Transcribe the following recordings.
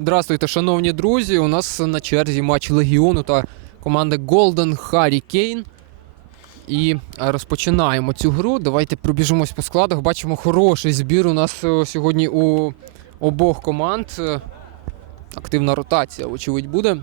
Здравствуйте, шановні друзі. У нас на черзі матч Легіону та команди Golden Hurricane. І розпочинаємо цю гру. Давайте пробіжимось по складах. Бачимо хороший збір у нас сьогодні у обох команд. Активна ротація, очевидь, буде.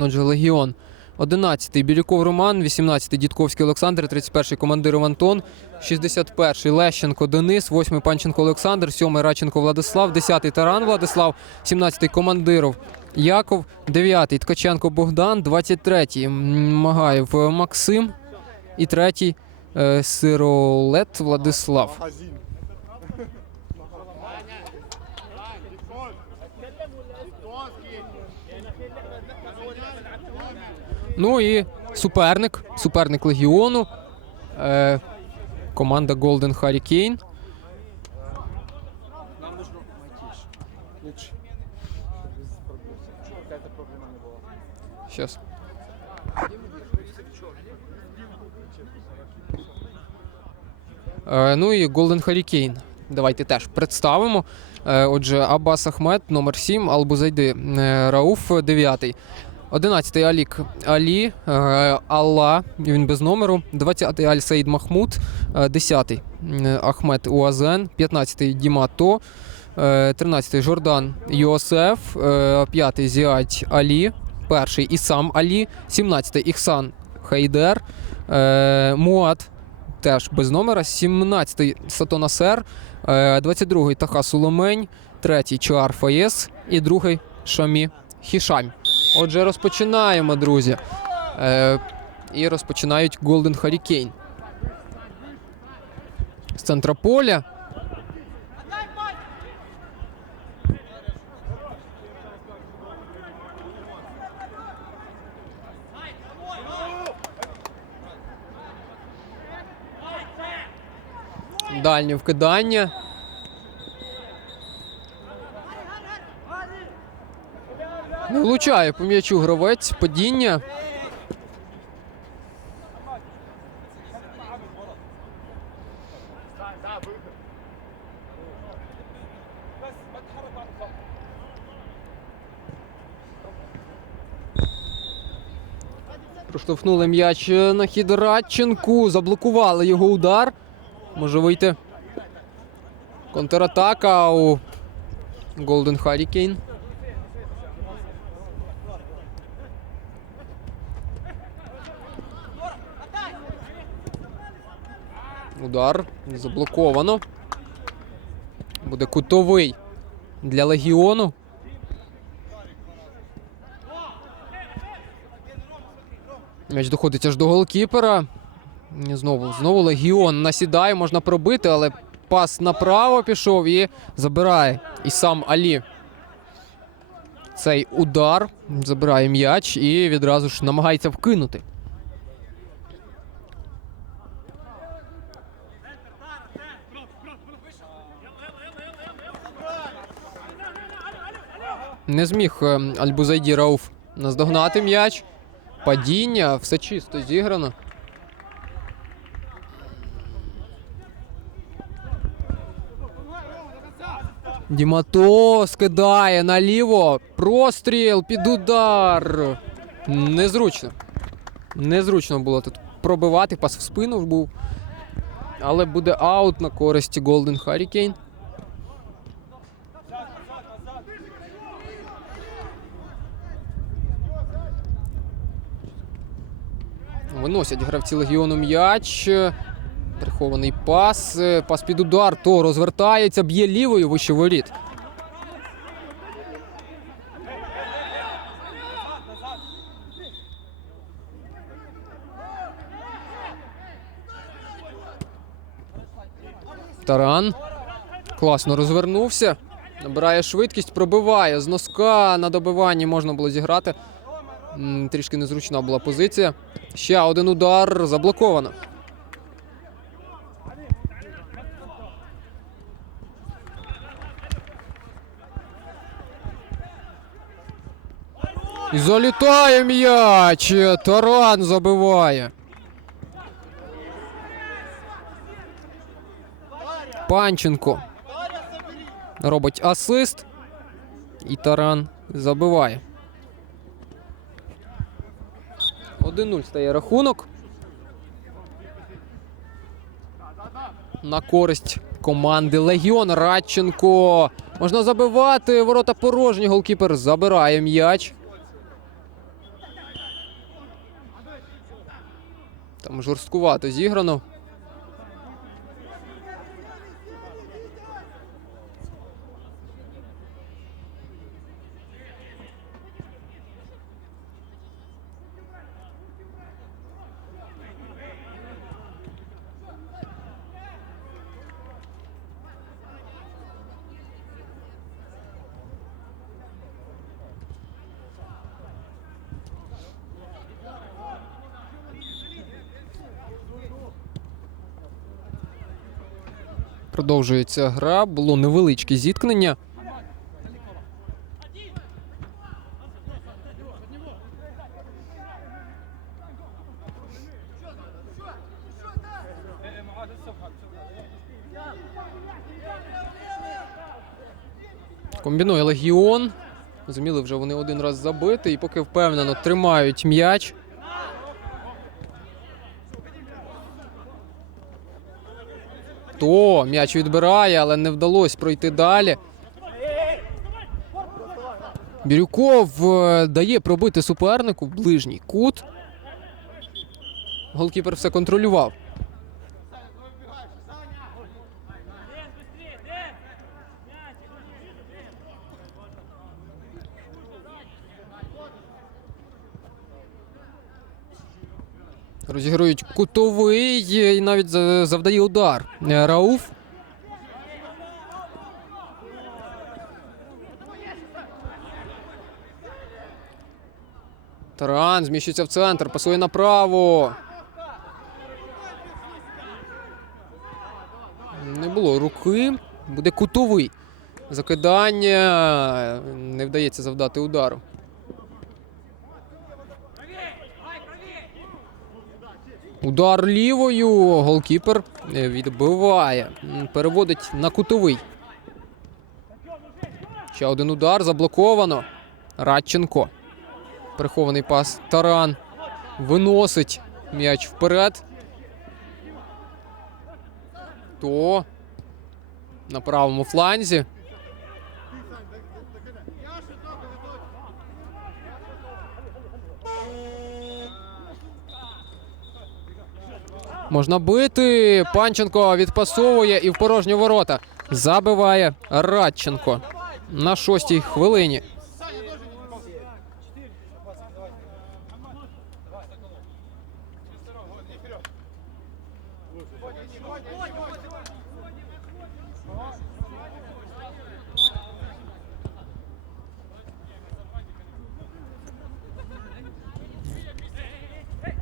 Отже, Легіон. 11-й Білюков Роман, 18-й Дідковський Олександр, 31-й Командиров Антон, 61-й Лещенко Денис, 8-й Панченко Олександр, 7-й Радченко Владислав, 10-й Таран Владислав, 17-й Командиров Яков, 9-й Ткаченко Богдан, 23-й Магаєв Максим і 3-й Сиролет Владислав. Ну і суперник Легіону, команда Golden Hurricane. Сейчас. Ну і Golden Hurricane. Давайте теж представимо. Отже, Аббас Ахмед, номер 7, Албузайди Рауф, 9-й. 11-й Алік Алі, Алла, він без номеру, 20-й Аль-Саїд Махмуд, 10-й Ахмед Уазен, 15-й Дімато, 13-й Жордан Йосеф, 5-й Зіадь Алі, 1-й Ісам Алі, 17-й Іхсан Хайдер, Муат, теж без номера, 17-й Сатонасер, 22-й Таха Суломень, 3-й Чуар Фаєс і 2-й Шамі Хішам. Отже, розпочинаємо, друзі. І розпочинають Golden Hurricane. З центра поля. Дальнє вкидання. Не влучає по м'ячу гравець, падіння. Проштовхнули м'яч на хід Радченку, заблокували його удар. Може вийти контратака у Golden Hurricane. Удар заблоковано. Буде кутовий для Легіону. М'яч доходить аж до голкіпера. Знову Легіон насідає, можна пробити, але пас направо пішов і забирає Ісам Алі. Цей удар забирає м'яч і відразу ж намагається вкинути. Не зміг Альбузайді Рауф наздогнати м'яч. Падіння, все чисто зіграно. Дімато скидає наліво. Простріл під удар. Незручно. Незручно було тут пробивати. Пас в спину був. Але буде аут на користь Golden Hurricane. Виносять гравці Легіону м'яч. Прихований пас. Пас під удар. То розвертається, б'є лівою вище воріт. Таран. Класно розвернувся. Набирає швидкість, пробиває. З носка на добиванні можна було зіграти. Трішки незручна була позиція. Ще один удар. Заблоковано. І залітає м'яч. Таран забиває. Панченко робить асист. І Таран забиває. 1-0 стає рахунок. На користь команди Легіон. Радченко. Можна забивати. Ворота порожні. Голкіпер забирає м'яч. Там жорсткувато зіграно. Продовжується гра. Було невеличке зіткнення. Комбінує Легіон. Зуміли вже вони один раз забити і поки впевнено тримають м'яч. То м'яч відбирає, але не вдалося пройти далі. Бірюков дає пробити супернику в ближній кут. Голкіпер все контролював. Розіграють кутовий і навіть завдає удар Рауф. Таран зміщується в центр, пасує направо. Не було руки, буде кутовий. Закидання, не вдається завдати удару. Удар лівою, голкіпер відбиває, переводить на кутовий. Ще один удар, заблоковано. Радченко. Прихований пас. Таран виносить м'яч вперед. То на правому фланзі. Можна бити. Панченко відпасовує і в порожні ворота. Забиває Радченко на 6-й хвилині.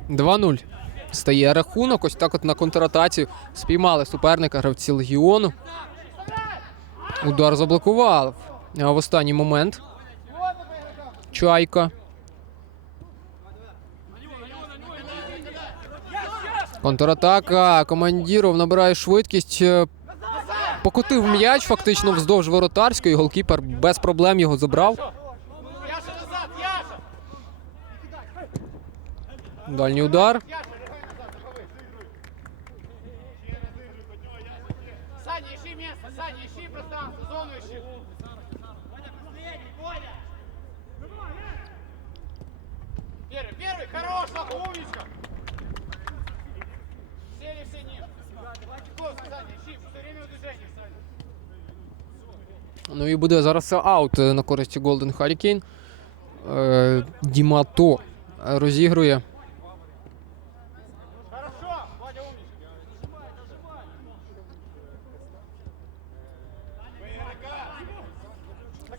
«2-0» стає рахунок. Ось так от на контратаці спіймали суперника гравці Легіону. Удар заблокував в останній момент. Чайка. Контратака. Командіров набирає швидкість. Покотив м'яч фактично вздовж воротарської. Голкіпер без проблем його забрав. Дальній удар. Саня, ищи место, Саня, ищи пространство, зону ищи. Первый, хорош, умничка. Сели все ниже. Саня, ищи, все время в движении, Саня. Ну і буде зараз аут на користь Golden Hurricane. Дімато розігрує.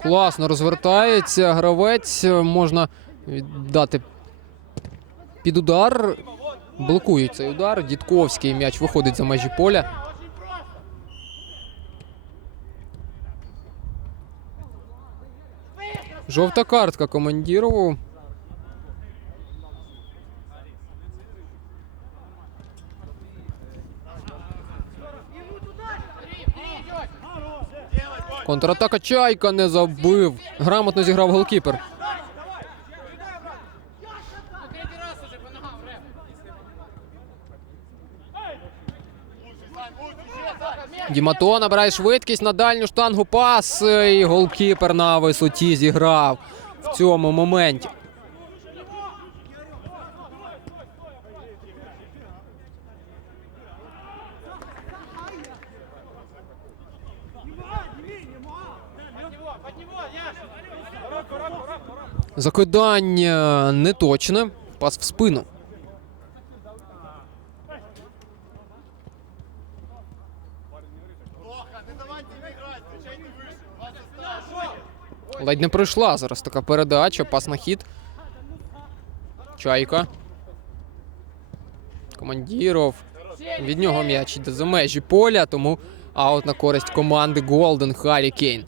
Класно розвертається гравець, можна віддати під удар. Блокують цей удар. Дідковський м'яч виходить за межі поля. Жовта картка Командірову. Контратака, Чайка не забив. Грамотно зіграв голкіпер. Третій раз уже по ногам, Рем. Дімато набирає швидкість на дальню штангу, пас. І голкіпер на висоті зіграв в цьому моменті. Под него, Яша. Закидання неточне. Пас в спину. Ледь не пройшла зараз така передача, пас на хід. Чайка. Командіров. Від нього м'яч йде за межі поля, тому аут на користь команди Golden Hurricane.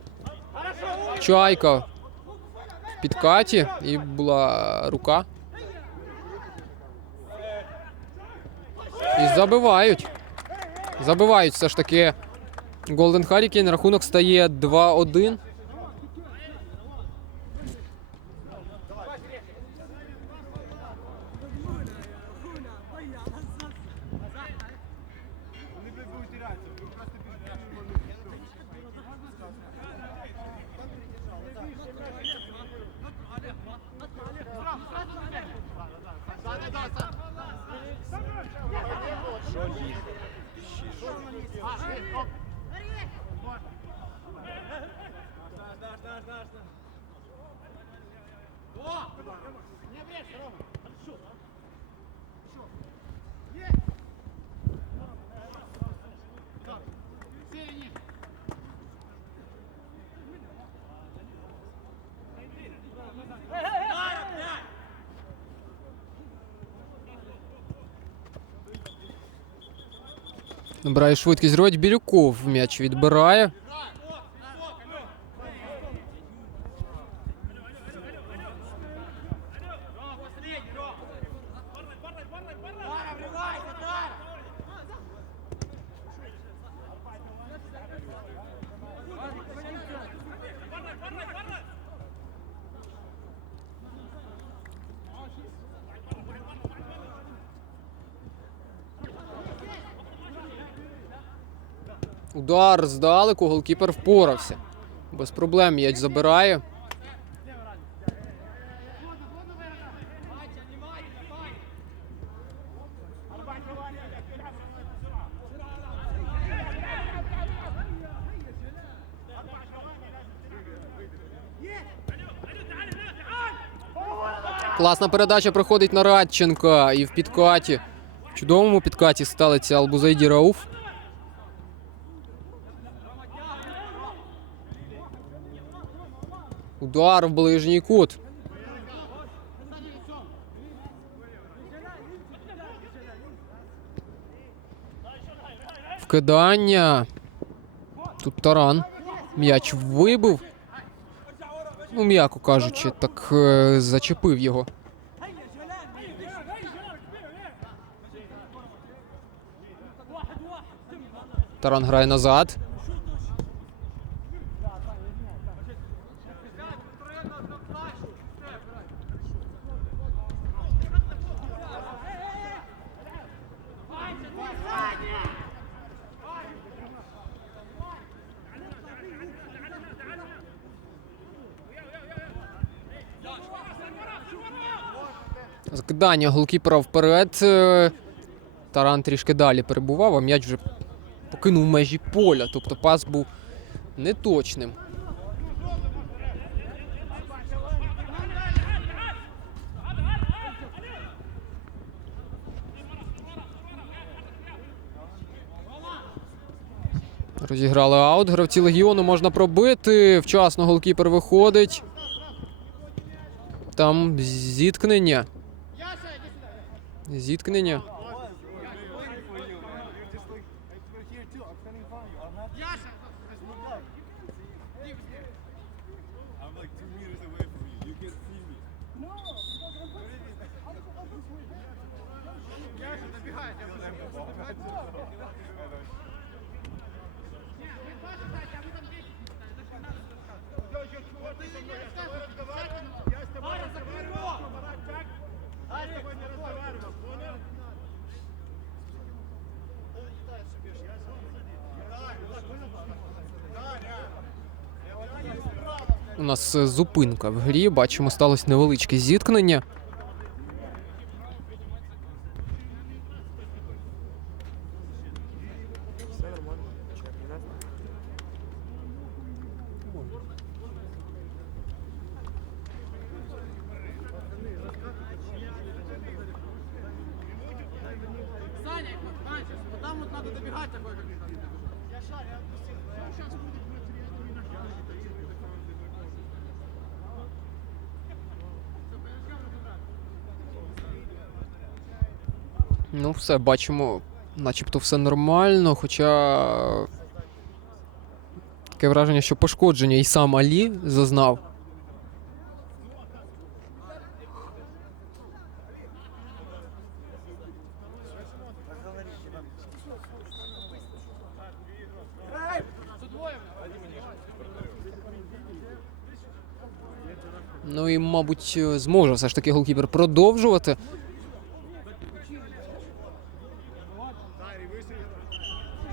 Чайка в підкаті і була рука. І забивають. Забивають все ж таки Golden Hurricane. Рахунок стає 2-1. Набирає швидкість Родь Бірюков. М'яч відбирає. Удар здалеку, голкіпер впорався. Без проблем м'яч забирає. Класна передача проходить на Радченка і в підкаті. В чудовому підкаті сталиться Албузайді Рауф. Удар в ближній кут. Вкидання. Тут Таран. М'яч вибив. Ну, м'яко кажучи, так зачепив його. Таран грає назад. Закидання голкіпера вперед. Таран трішки далі перебував, а м'яч вже покинув межі поля. Тобто пас був неточним. Розіграли аут. Гравці Легіону можна пробити. Вчасно голкіпер виходить. Там зіткнення. Зіткнення. У нас зупинка в грі. Бачимо, сталося невеличке зіткнення. Саня, Санчес, вот там вот надо добегать такой, как я шарю, я отпустил. Ну, сейчас будет Ну, все, бачимо, начебто все нормально, хоча таке враження, що пошкодження і сам Алі зазнав. Ну і, мабуть, зможе все ж таки голкіпер продовжувати.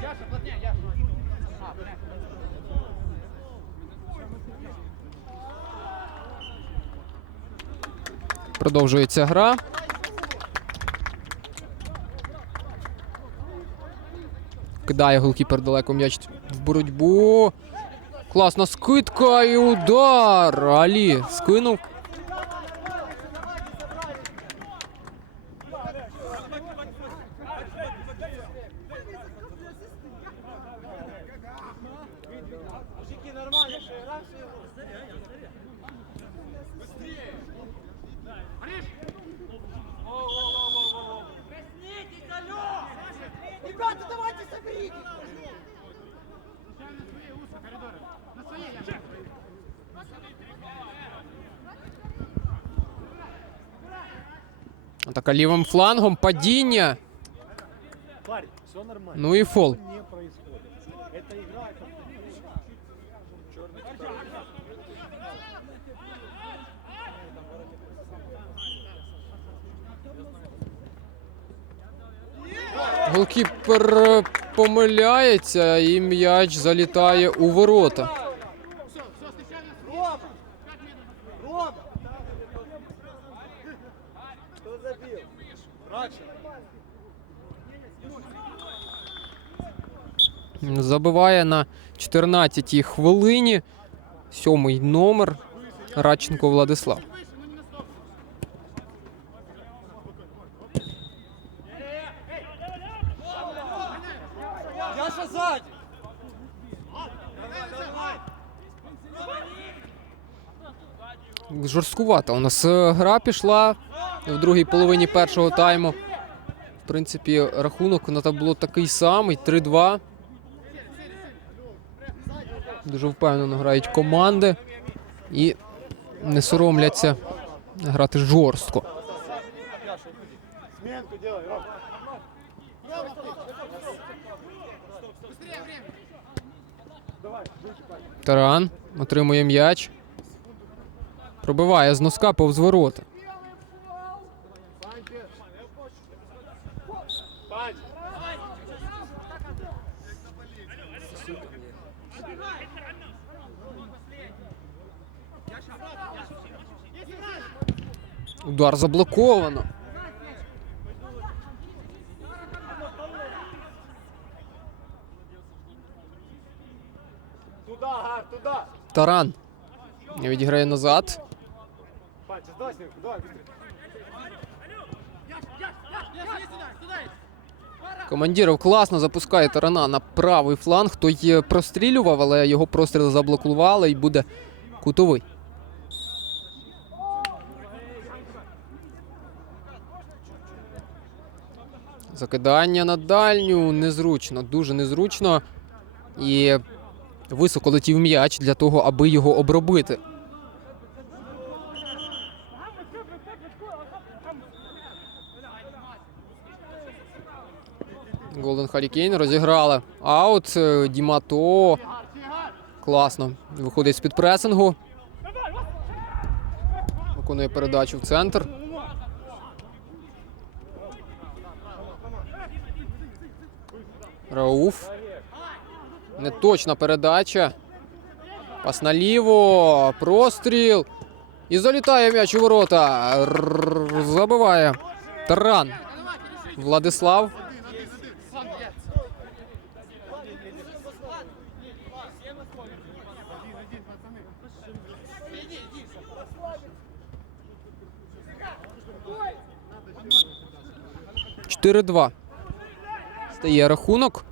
Яша, плотнее, Яша. А, блядь. Продовжується гра. Кидає голкіпер далеко м'яч в боротьбу. Класна скидка і удар. Алі скинув. Мужики, нормально, что игра, все быстрее. Ариш! Проснитесь, алло! Ребята, давайте соберитесь! На свои узкие коридоры. На свои, Яша. Атака лівим флангом. Падіння. Парень, все нормально. Ну і фол. Ничего не происходит. Это игра, это Голкіпер помиляється і м'яч залітає у ворота. Все, встречаем нас. Рома! 5 метров. Рома! кто забил? Рача. Забиває на 14-й хвилині. 7-й номер. Радченко Владислав. Выше, но не на стоп. Яша сзади. Жорсткувата у нас гра пішла в другій половині першого тайму. В принципі, рахунок на табло такий самий, 3-2. Дуже впевнено грають команди і не соромляться грати жорстко. Сменку делай, Рома. Быстрее время. Таран отримує м'яч. Пробиває з носка повз ворота. Удар заблоковано. Туда, Гар, туда. Таран відіграє назад. Пань, сдай сменку, давай быстрее. Яша, иди сюда, сюда иди. Командіров класно запускає Тарана на правий фланг. Той прострілював, але його простріл заблокували і буде кутовий. Закидання на дальню. Незручно, дуже незручно. І високо летів м'яч для того, аби його обробити. Голден Харікейн розіграли. Аут. Дімато. Класно. Виходить з-під пресингу. Виконує передачу в центр. Рауф. Неточна передача. Пас наліво. Простріл. І залітає м'яч у ворота. Забиває Таран. Владислав. – 4-2. Стає рахунок.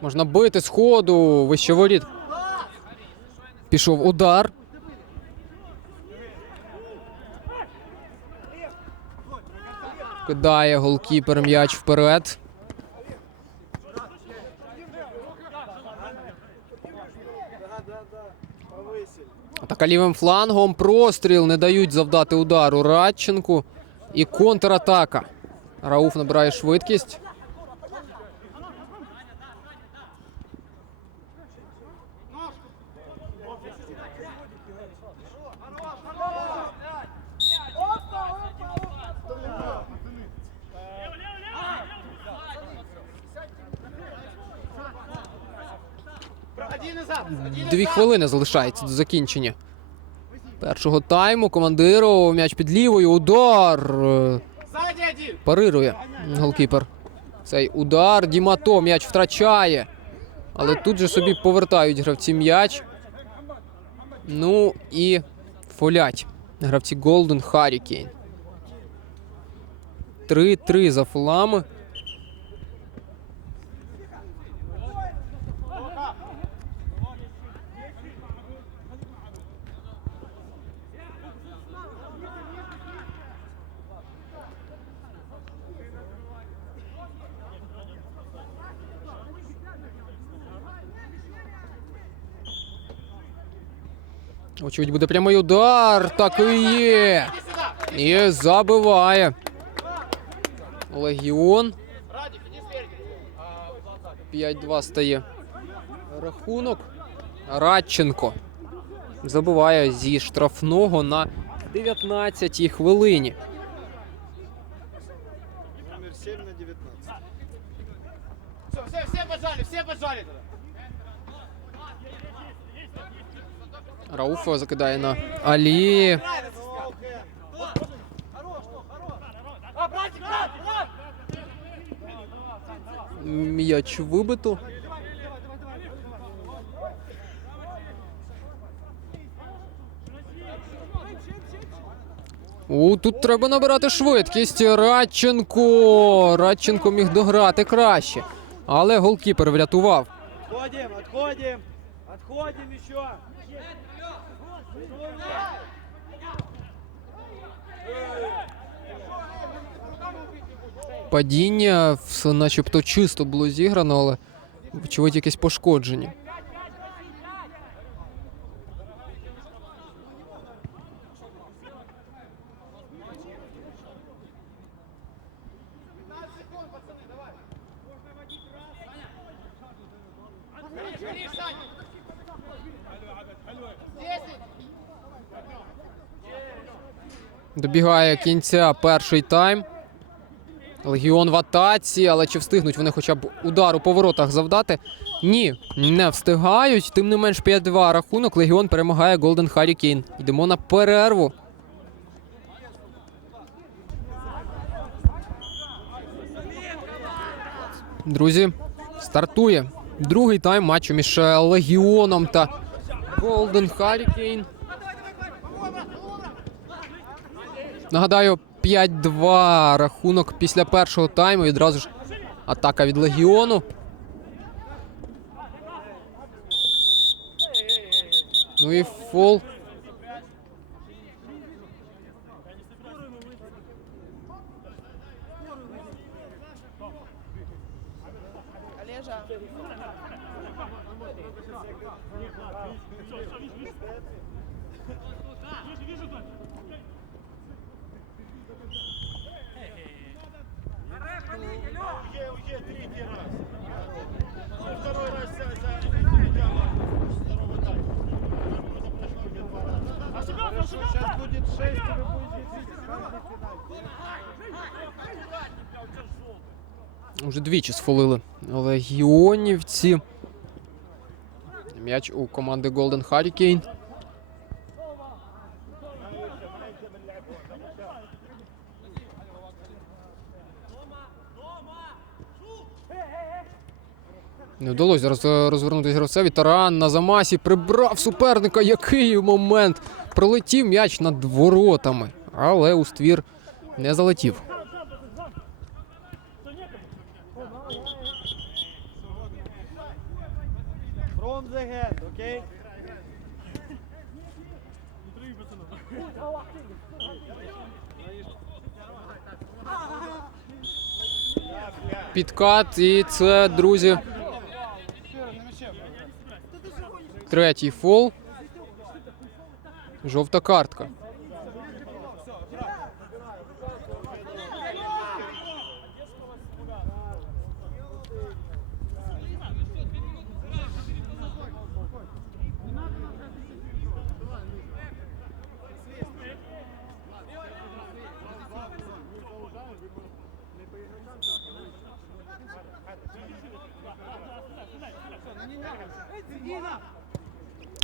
Можна бити з ходу, вище воріт. Пішов удар. Кидає голкіпер м'яч вперед. Атака лівим флангом. Простріл. Не дають завдати удару Радченку. І контратака. Рауф набирає швидкість. Один назад. 2 хвилини залишається до закінчення першого тайму. Командиров, м'яч під лівою, удар. Сзади один. Парирує голкіпер. Цей удар. Дімато м'яч втрачає. Але тут же собі повертають гравці м'яч. Ну і фолять гравці Golden Hurricane. 3-3 за фолами. Очевидь, буде прямий удар. Так і є. І забиває Легіон. Радик, иди спереди. 5-2 стає рахунок. Радченко забиває зі штрафного на 19-й хвилині. Номер 7 на 19. Все поджали, все поджали туда. Рауф закидає на Алі. А, братик, брат, брат! М'яч вибито. Тут треба набирати швидкість. Радченко міг дограти краще. Але голкіпер врятував. Отходим, отходим. Отходим еще. Падіння, все начебто чисто було зіграно, але вочевидь якесь пошкодження. Добігає кінця перший тайм. Легіон в атаці, але чи встигнуть вони хоча б удару по воротах завдати? Ні, не встигають. Тим не менш 5-2 рахунок. Легіон перемагає Golden Hurricane. Йдемо на перерву. Друзі, стартує другий тайм матчу між Легіоном та Golden Hurricane. Нагадаю, 5-2 рахунок після першого тайму. Відразу ж атака від Легіону. Ну і фол. Олежа. Уже третий раз. Второй раз за Хорошо, сейчас будет 6, и вы будете каждый финал. Вже двічі сфолили легіонівці. М'яч у команди Golden Hurricane. Не вдалося розвернутися гравцеві. Таран на замасі прибрав суперника. Який момент! Пролетів м'яч над воротами, але у ствір не залетів. From the hand, окей? Підкат, і це, друзі, третій фол. Жовта картка.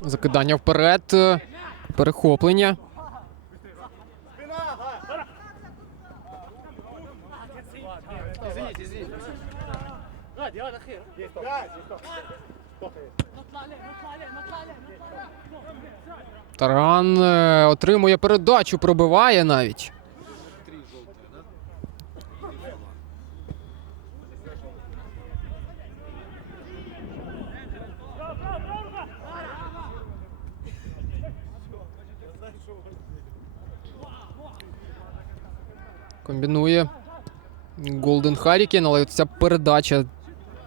Закидання вперед, перехоплення. Извините, извините. غادي هذا خير. Таран отримує передачу, пробиває навіть. Комбінує Golden Hurricane, але ця передача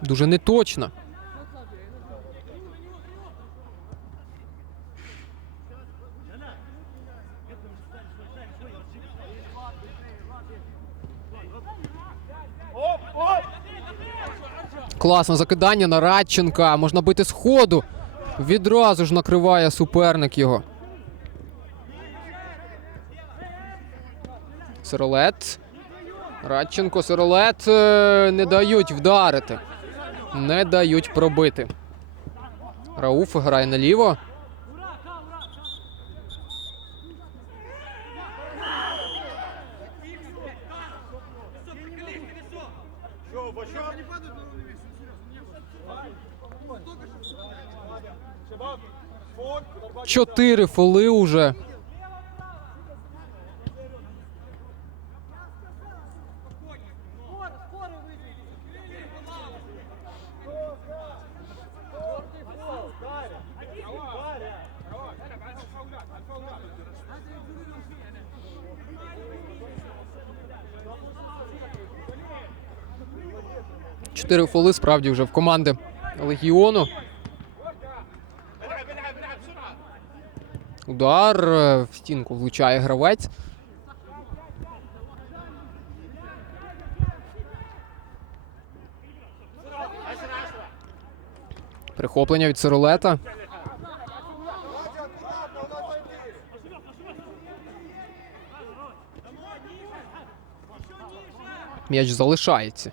дуже неточна. Класне закидання на Радченка. Можна бити з ходу. Відразу ж накриває суперник його. Сиролет. Радченко, Сиролет не дають вдарити. Не дають пробити. Рауф грає наліво. Чотири фоли уже. Чотири фоли справді вже в команди Легіону. Удар, в стінку влучає гравець. Прихоплення від Сиролета. М'яч залишається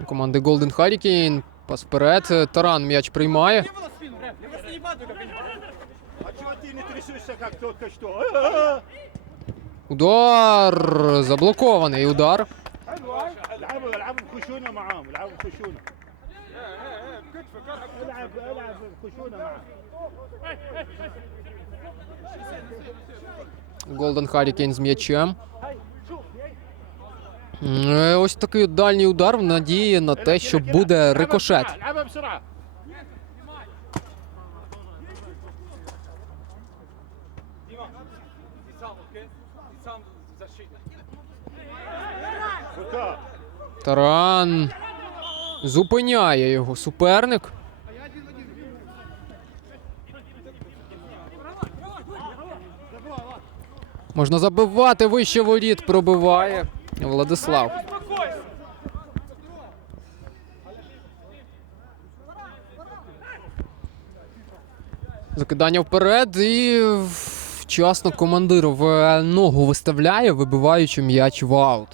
у команди Golden Hurricane. Пас вперед. Таран м'яч приймає. А чего ты не трясешься, как только что? Удар! Заблокований удар. العبوا بخشونة معاهم، العبوا بخشونة. العب بخشونة معاهم. Golden Hurricane з м'ячем. Ось такий дальній удар в надії на те, що буде рикошет. العبها بسرعة. Таран зупиняє його суперник. Можна забивати, вище воріт пробиває Владислав. Закидання вперед і вчасно командир в ногу виставляє, вибиваючи м'яч в аут.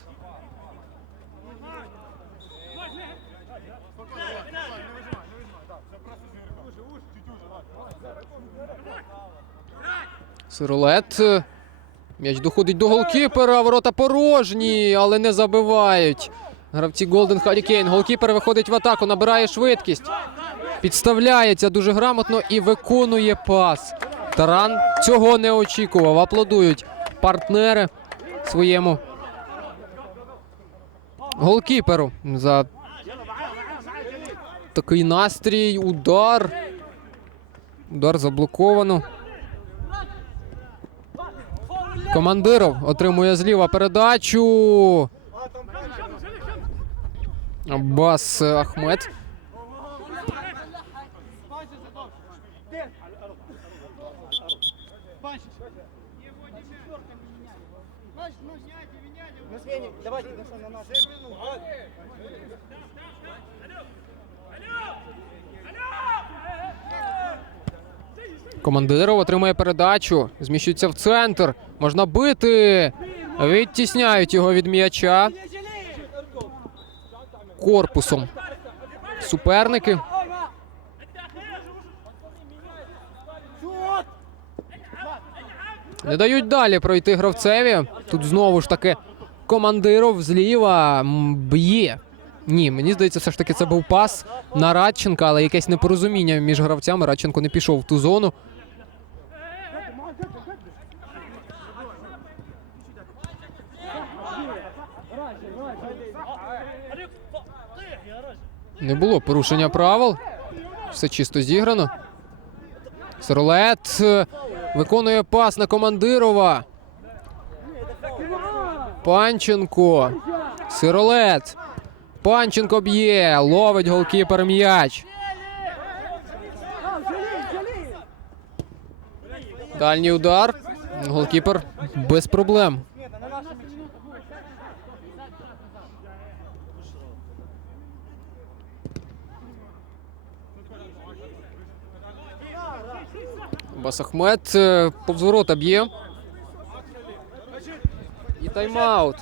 Сиролет. М'яч доходить до голкіпера. Ворота порожні, але не забивають. Гравці Golden Hurricane. Голкіпер виходить в атаку, набирає швидкість. Підставляється дуже грамотно і виконує пас. Таран цього не очікував. Аплодують партнери своєму голкіперу за такий настрій. Удар. Удар заблоковано. Командиров отримує зліва передачу. Аббас Ахмед. Давайте на нас. Командиров отримує передачу. Зміщується в центр. Можна бити. Відтісняють його від м'яча. Корпусом суперники. Не дають далі пройти гравцеві. Тут знову ж таки Командиров зліва б'є. Ні, мені здається, все ж таки це був пас на Радченка, але якесь непорозуміння між гравцями. Радченко не пішов в ту зону. Не було порушення правил. Все чисто зіграно. Сиролет виконує пас на Командирова. Панченко. Сиролет. Панченко б'є. Ловить голкіпер м'яч. Дальній удар. Голкіпер без проблем. Аббас Ахмед повз ворота б'є. І тайм-аут.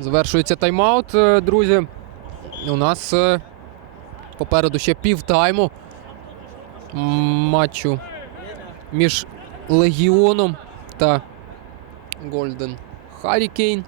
Завершується тайм-аут, друзі. У нас попереду ще півтайму матчу між Легіоном та Golden Hurricane.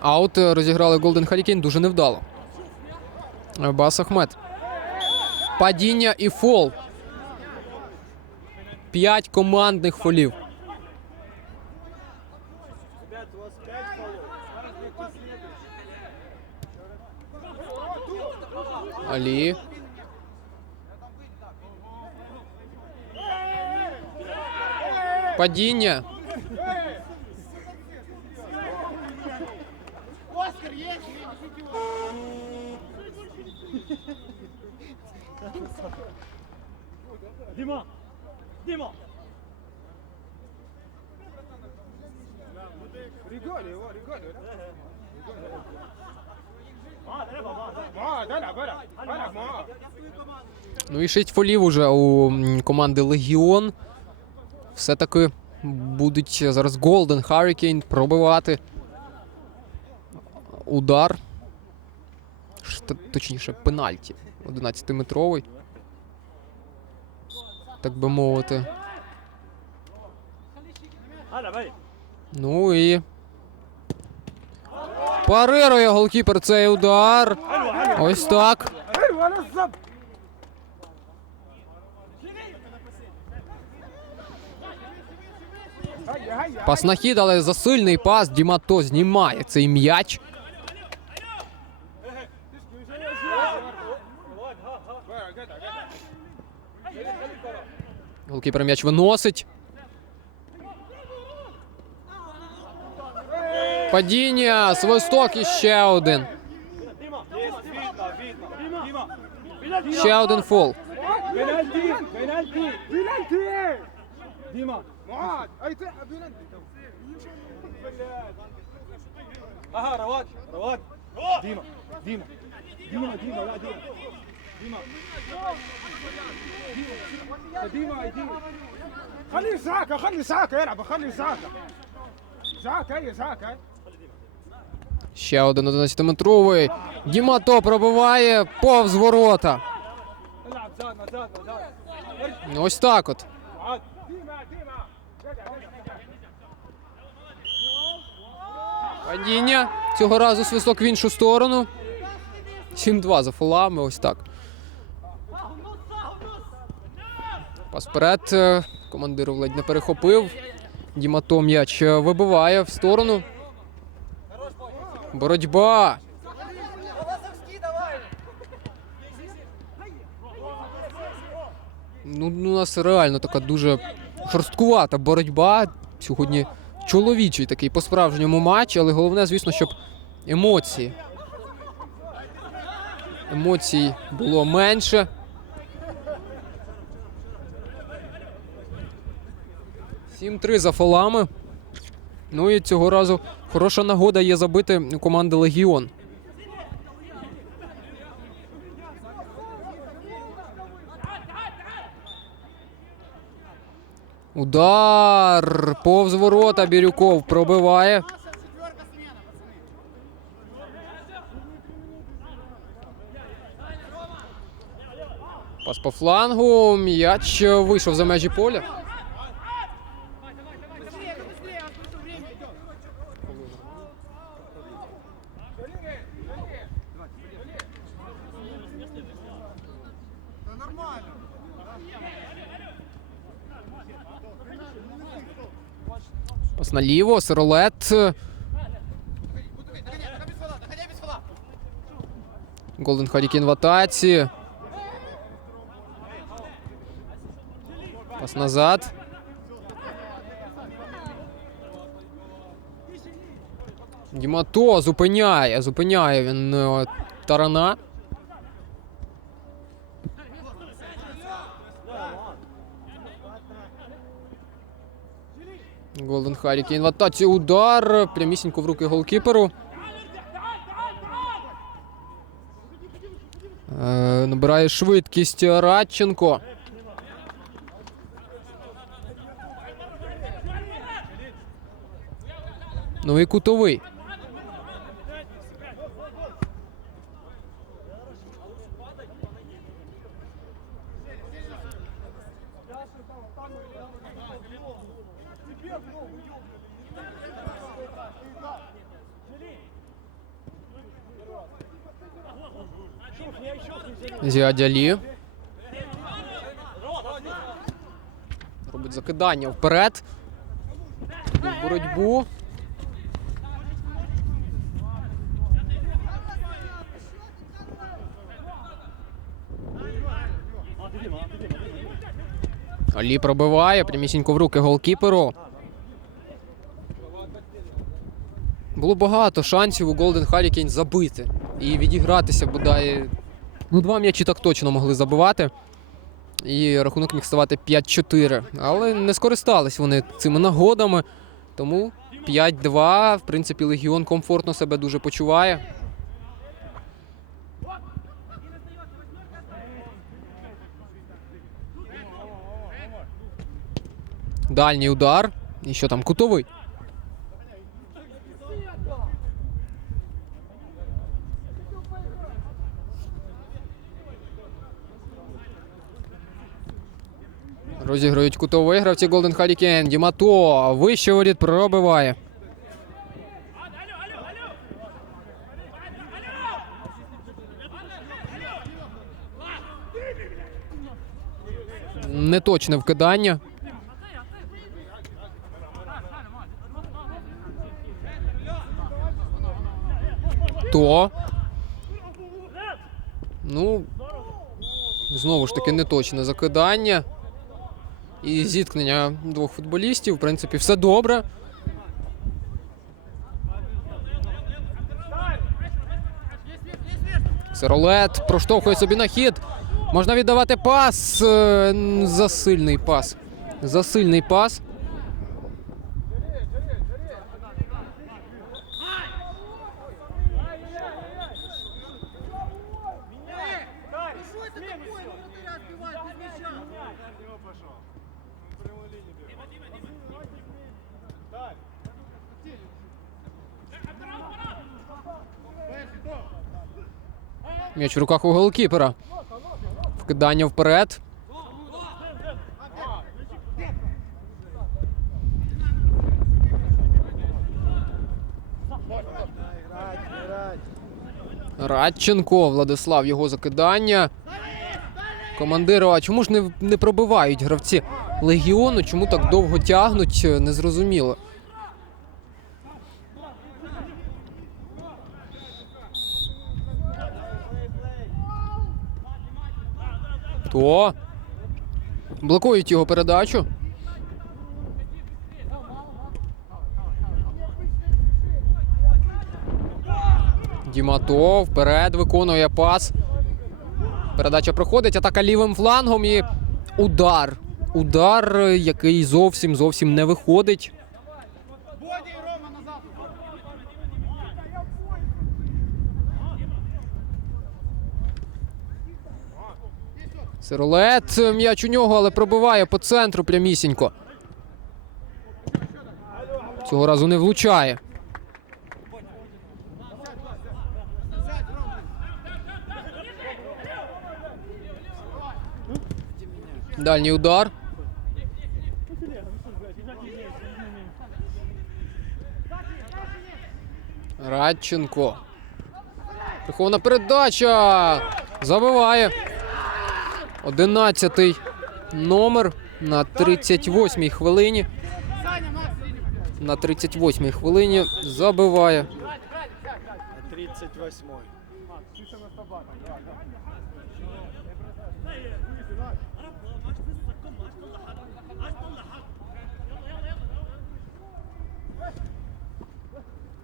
Аут розіграли Golden Hurricane дуже невдало. Аббас Ахмед. Падіння і фол. 5 командних фолів. Алі. Падіння. Оскар есть? Дима! Дима! Регали его, регали. Ну і 6 фолів уже у команди Легіон. Все-таки будуть зараз Golden Hurricane пробивати удар. Точніше, пенальті. 11-метровий. так би мовити. هلا بي Ну і парирує голкіпер цей удар. Ось так. Пас на хід, але засильний пас. Дімато знімає цей м'яч. Голкіпер м'яч виносить. Падіння, свисток і ще один. Ще один фол. بلنتي بلنتي بلنتي ديما معاذ اي بلنتي اها رواد رواد ديما ديما ديما ديما لا ديما ديما ديما ديما خليه ساكا خلي ساكا يلعب خلي ساكا ساكا هي ساكا Ще один 11-метровий. Дімато пробиває повз ворота. العب زادنا زادنا زادنا Ось так от. معاذ ديما ديما Падіння. Цього разу свисток в іншу сторону. 7-2 за фолами, ось так. Пас вперед. Командир ледь не перехопив. Дімато м'яч вибиває в сторону. Боротьба. Ну, у нас реально така дуже жорсткувата боротьба. Сьогодні чоловічий такий по-справжньому матч, але головне, звісно, щоб емоції. Емоцій було менше. – 7-3 за фолами. Ну і цього разу хороша нагода є забити у команди «Легіон». Удар! Повз ворота Бірюков пробиває. Пас по флангу. М'яч вийшов за межі поля. Пас наліво, Сиролет. Голден Харікін в атаці. Пас назад. Дімато зупиняє він Тарана. Голден Харікін в атаці. Удар. Прямісінько в руки голкіперу. Набирає швидкість Радченко. Ну і кутовий. Зіадялі. Робить закидання вперед. В боротьбу. Алі пробиває, прямісінько в руки голкіперу. Було багато шансів у Голден Харікін забити і відігратися, бодай. Ну, 2 м'ячі так точно могли забивати. І рахунок міг ставати 5-4. Але не скористались вони цими нагодами. Тому 5-2. В принципі, Легіон комфортно себе дуже почуває. Дальній удар. І що там, кутовий? Розіграють кутовий гравці Golden Hurricane. Дімато вище воріт пробиває. Неточне вкидання. То. Ну, знову ж таки, неточне закидання. І зіткнення двох футболістів. В принципі, все добре. Сиролет проштовхує собі на хід. Можна віддавати пас. Засильний пас. Засильний пас. Что это такое? Вратаря сбивать без мяча. М'яч в руках у голкіпера. Вкидання вперед. Радченко, Владислав, його закидання. Командиру, а чому ж не пробивають гравці Легіону? Чому так довго тягнуть? Незрозуміло. То блокують його передачу. Дімато вперед виконує пас. Передача проходить, атака лівим флангом і удар. Удар, який зовсім не виходить. Боди и Рома назад. Сиролет, м'яч у нього, але пробиває по центру прямісінько. Цього разу не влучає. Дальній удар. Радченко. Прихована передача. Забиває. 11-й номер на 38-й хвилині. Саня, Макс, иди. На 38-й хвилині забиває. 38-й.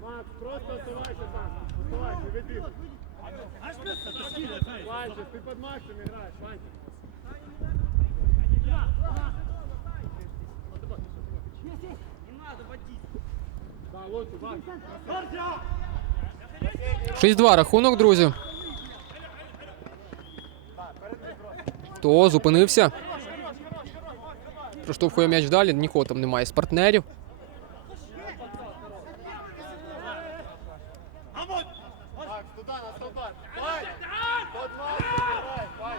Макс, просто оставайся там. Оставайся, веди. Ванчик, ты под Максом играешь, Ванчик. Да, лучше, Макс. 6-2 рахунок, друзі. То зупинився. Проштовхує м'яч далі, нікого там немає з партнерів. Макс, туда, на столбар. Вань! Под Максом играй, Вань!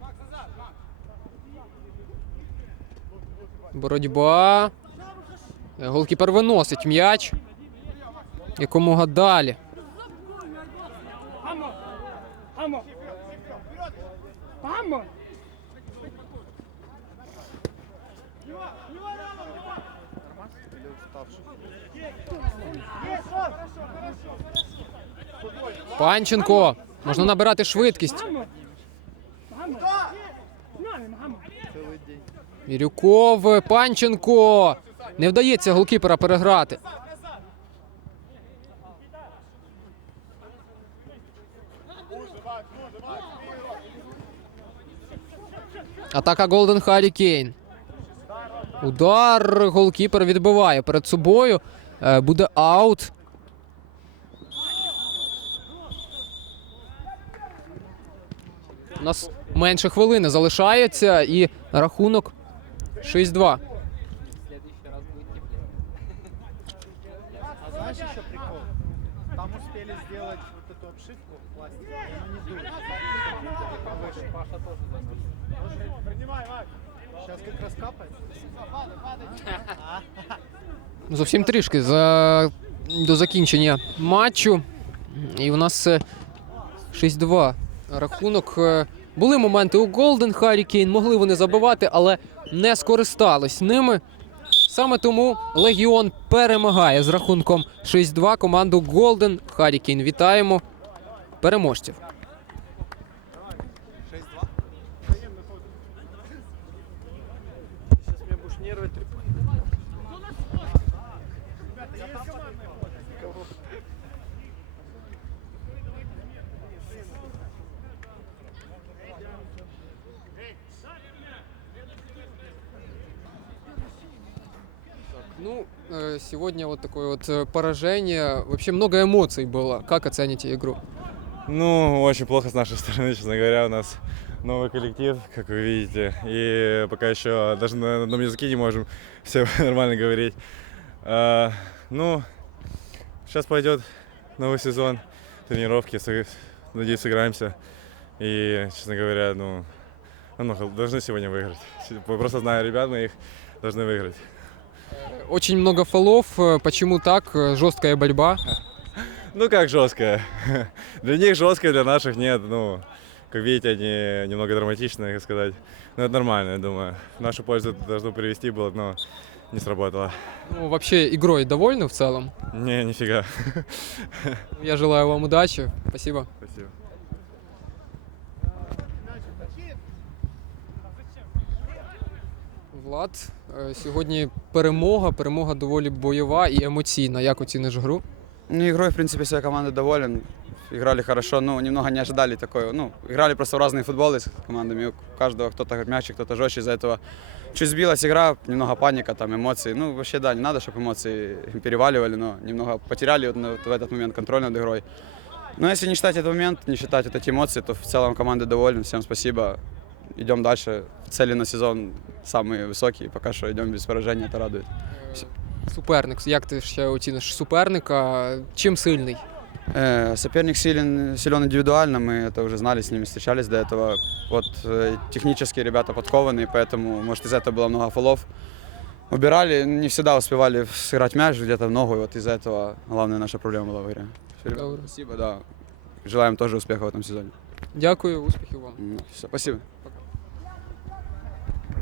Макс, назад, Макс! Боротьба. Голкіпер виносить м'яч. Якомога далі. Хамо! Хамо! Панченко. Можна набирати швидкість. Мірюков, Панченко. Не вдається голкіпера переграти. Атака Golden Hurricane. Удар, голкіпер відбиває перед собою. Буде аут. У нас менше хвилини залишається і рахунок 6-2. А знаешь еще прикол? Там успели сделать вот эту обшивку пластиковую, но не дует. Повыше. Паша тоже заносит. Принимай, Вань. Сейчас как раз капает. Зовсім трішки до закінчення матчу. І у нас 6-2 рахунок. Були моменти у Голден Харрікейн, могли вони забивати, але не скористались ними. Саме тому Легіон перемагає з рахунком 6-2 команду Голден Харрікейн. Вітаємо переможців. 6-2. Сейчас меня будешь нервы трепать. Ну, сегодня вот такое вот поражение. Вообще много эмоций было. Как оцените игру? Ну, очень плохо с нашей стороны, честно говоря. У нас новый коллектив, как вы видите. И пока еще даже на одном языке не можем все нормально говорить. Ну, сейчас пойдет новый сезон, тренировки. Надеюсь, сыграемся. И, честно говоря, ну, должны сегодня выиграть. Просто знаю ребят моих, должны выиграть. Очень много фолов. Почему так? Жесткая борьба. Ну, как жесткая. Для них жесткая, для наших нет. Ну, как видите, они немного драматичные, как сказать. Но это нормально, я думаю. В нашу пользу это должно привести было, но не сработало. Ну, вообще игрой довольны в целом? Не, нифига. Я желаю вам удачи. Спасибо. Спасибо. Влад, сьогодні перемога доволі бойова і емоційна. Як оціниш гру? Ну, игрой, в принципе, вся команда доволен. Играли хорошо, ну, немного не ожидали такой. Ну, играли просто в разные футболы с командами. У каждого кто-то мягче, кто-то жестче. Из-за этого чуть сбилась игра, немного паника, там, эмоции. Ну, вообще, да, не надо, чтобы эмоции переваливали, но немного потеряли вот в этот момент контроль над игрой. Но если не считать этот момент, не считать вот эти эмоции, то в целом команда довольна. Всем спасибо. Идем дальше. Цели на сезон самые высокие. Пока что идем без поражения, это радует. Суперник. Як ти ще оціниш суперника? Чим сильний? Соперник силен индивидуально, мы это уже знали, с ними встречались до этого. Вот технически ребята подкованные, поэтому, может, из-за этого было много фолов. Убирали, не всегда успевали сыграть мяч где-то в ногу, и вот из-за этого главная наша проблема была в игре. Добре. Спасибо, да. Желаем тоже успеха в этом сезоне. Дякую, успіхів вам. Все, спасибо. Пока.